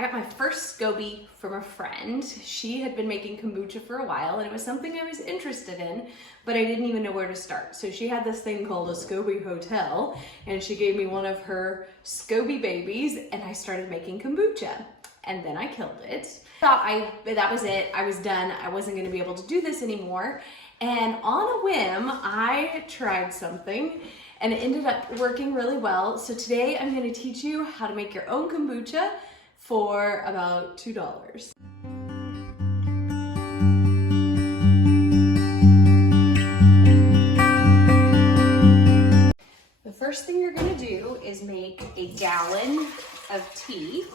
I got my first Scoby from a friend. She had been making kombucha for a while and it was something I was interested in, but I didn't even know where to start. So she had this thing called a Scoby hotel and she gave me one of her Scoby babies and I started making kombucha and then I killed it. That was it, I was done. I wasn't gonna be able to do this anymore. And on a whim, I tried something and it ended up working really well. So today I'm gonna teach you how to make your own kombucha for about $2. The first thing you're gonna do is make a gallon of tea.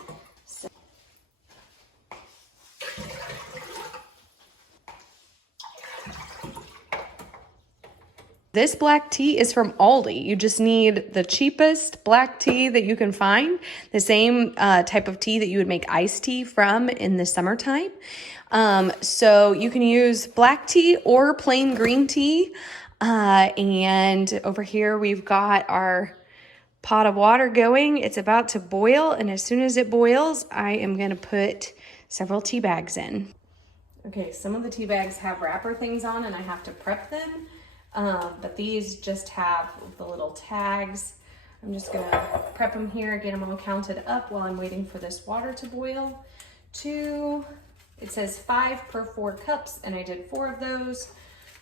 This black tea is from Aldi. You just need the cheapest black tea that you can find, the same type of tea that you would make iced tea from in the summertime. So you can use black tea or plain green tea. And over here we've got our pot of water going. It's about to boil, and as soon as it boils, I am gonna put several tea bags in. Okay, some of the tea bags have wrapper things on and I have to prep them. But these just have the little tags. I'm just gonna prep them here, get them all counted up while I'm waiting for this water to boil. It says 5 per 4 cups, and I did 4 of those.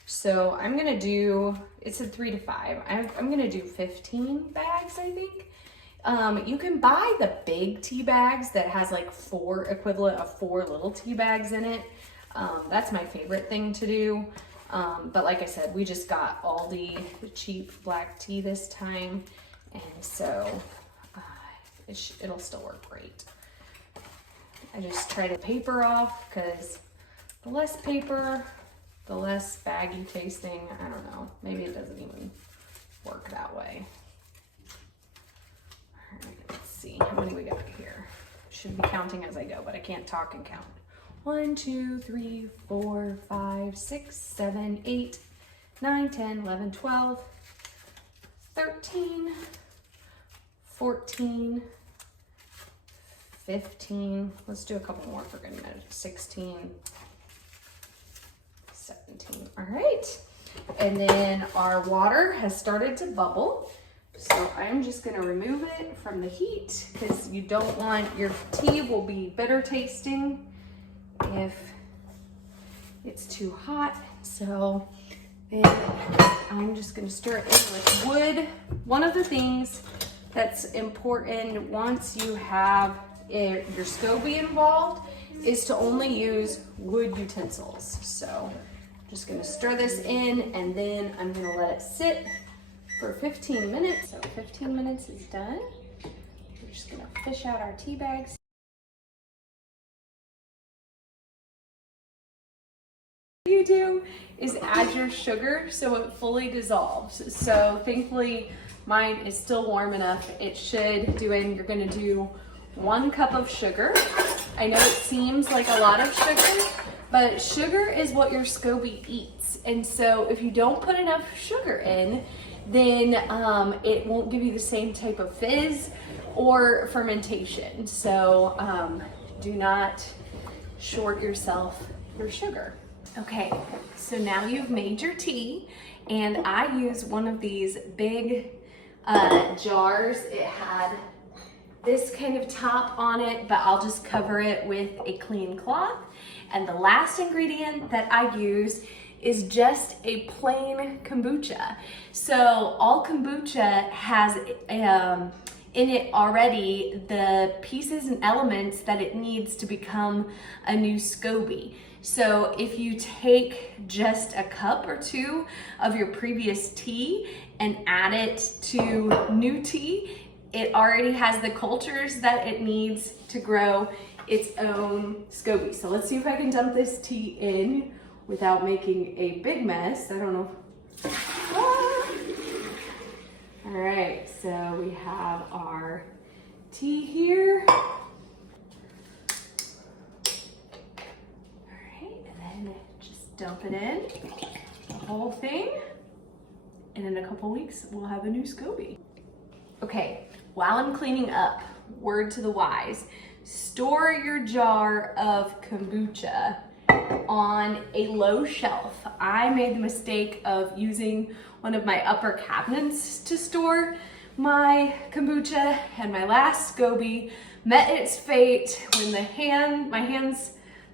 So I'm gonna do, it said 3 to 5. I'm gonna do 15 bags, I think. You can buy the big tea bags that has like equivalent of 4 little tea bags in it. That's my favorite thing to do. But like I said, we just got Aldi cheap black tea this time, and so it'll still work great. I just try to paper off because the less paper, the less baggy tasting. I don't know, maybe it doesn't even work that way. All right, let's see, how many we got here? Should be counting as I go, but I can't talk and count. 1, 2, 3, 4, 5, 6, 7, 8, 9, 10, 11, 12, 13, 14, 15. Let's do a couple more for good measure. 16, 17. All right. And then our water has started to bubble. So I'm just gonna remove it from the heat because you don't want, your tea will be bitter tasting if it's too hot. So then I'm just gonna stir it in with wood. One of the things that's important once you have your Scoby involved is to only use wood utensils. So I'm just gonna stir this in and then I'm gonna let it sit for 15 minutes. So 15 minutes is done. We're just gonna fish out our tea bags. You do is add your sugar so it fully dissolves. So thankfully mine is still warm enough. It should do it. You're gonna do 1 cup of sugar. I know it seems like a lot of sugar, but sugar is what your Scoby eats. And so if you don't put enough sugar in, then it won't give you the same type of fizz or fermentation. So do not short yourself your sugar. Okay, so now you've made your tea, and I use one of these big jars. It had this kind of top on it, but I'll just cover it with a clean cloth. And the last ingredient that I use is just a plain kombucha. So all kombucha has in it already the pieces and elements that it needs to become a new Scoby. So if you take just a cup or 2 of your previous tea and add it to new tea, it already has the cultures that it needs to grow its own Scoby. So let's see if I can dump this tea in without making a big mess. I don't know. All right, so we have our tea here. Dump it in, the whole thing, and in a couple weeks we'll have a new Scoby. Okay, while I'm cleaning up, word to the wise, store your jar of kombucha on a low shelf. I made the mistake of using one of my upper cabinets to store my kombucha, and my last Scoby met its fate when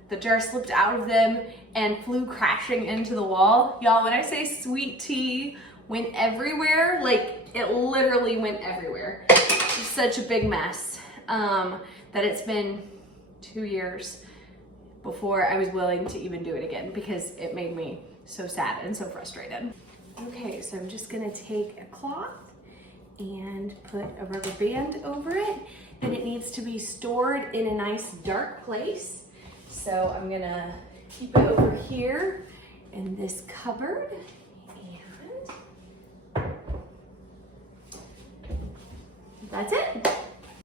the jar slipped out of them and flew crashing into the wall. Y'all, when I say sweet tea went everywhere, like it literally went everywhere. It's such a big mess that it's been 2 years before I was willing to even do it again because it made me so sad and so frustrated. Okay, so I'm just gonna take a cloth and put a rubber band over it. Then it needs to be stored in a nice dark place. So I'm gonna keep it over here in this cupboard, and that's it.